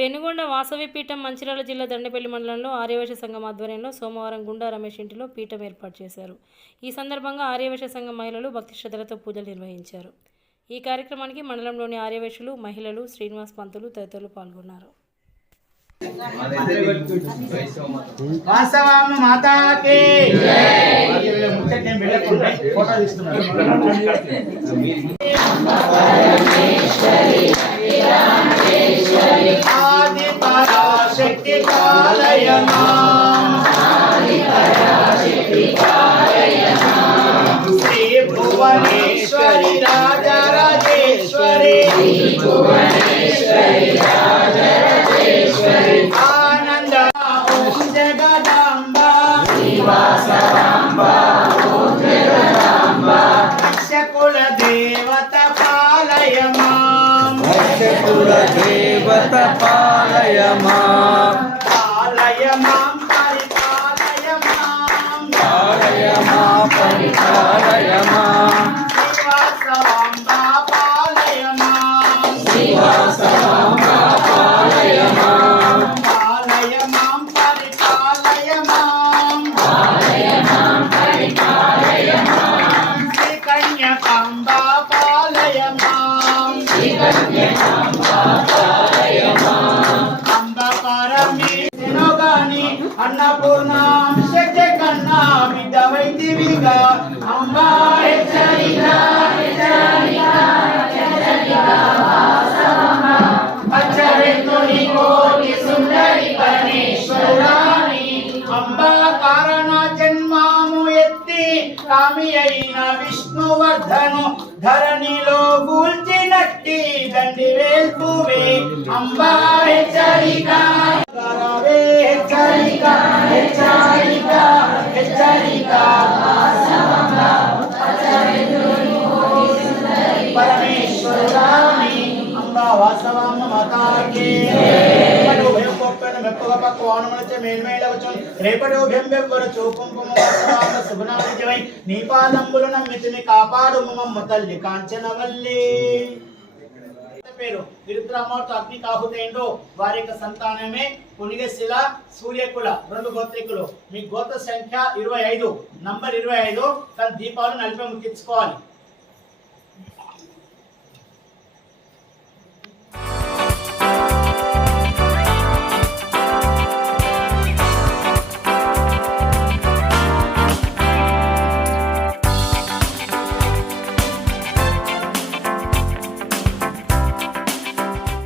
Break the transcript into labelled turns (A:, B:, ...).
A: పెనుగొండ వాసవి పీఠం మంచిర్యాల జిల్లా దండపల్లి మండలంలో ఆర్యవైశ్య సంఘం ఆధ్వర్యంలో సోమవారం గుండా రమేష్ ఇంటిలో పీఠం ఏర్పాటు చేశారు. ఈ సందర్భంగా ఆర్యవైశ్య సంఘం మహిళలు భక్తి శ్రద్ధలతో పూజలు నిర్వహించారు. ఈ కార్యక్రమానికి మండలంలోని ఆర్యవైశ్యులు మహిళలు శ్రీనివాస్ పంతులు తదితరులు పాల్గొన్నారు.
B: ఫోటో భువనేశ్వరి రాజరాజేశ్వరి ఆనంద ఓం జగదాంబ శకుల దేవత పాలయమాం
C: కుల దేవత పాలయమా
B: పాలయమాం. వైదివిగా అంబా హెచ్చరిక కోటి సుందరి పరమేశ్వరాని అంబా కారణ జన్మాము ఎత్తి కామి అయిన విష్ణువర్ధను ధరణిలో కూల్చినట్టి దండి వేల్పువే అంబా అంబా మాతాకి ఉభయం గొప్పన మెప్పగ పక్క వానములచే మేల్మేలవచం రేపటి ఉభయం వెవ్వరచు కుంకుమ వాసవామ శుభనామజమై నీ పాదంబులు నమ్మితిని కాపాడు మమ్మ తల్లి కాంచనవల్లి పేరు విరుద్రామూర్తి అగ్ని కాహుతేండు వారి యొక్క సంతానమే పునిగశిల సూర్యకుల రెండు గోత్రికులు మీ గోత్ర సంఖ్య ఇరవై ఐదు నంబర్ ఇరవై ఐదు కానీ దీపాలు నలిపి ముట్టించుకోవాలి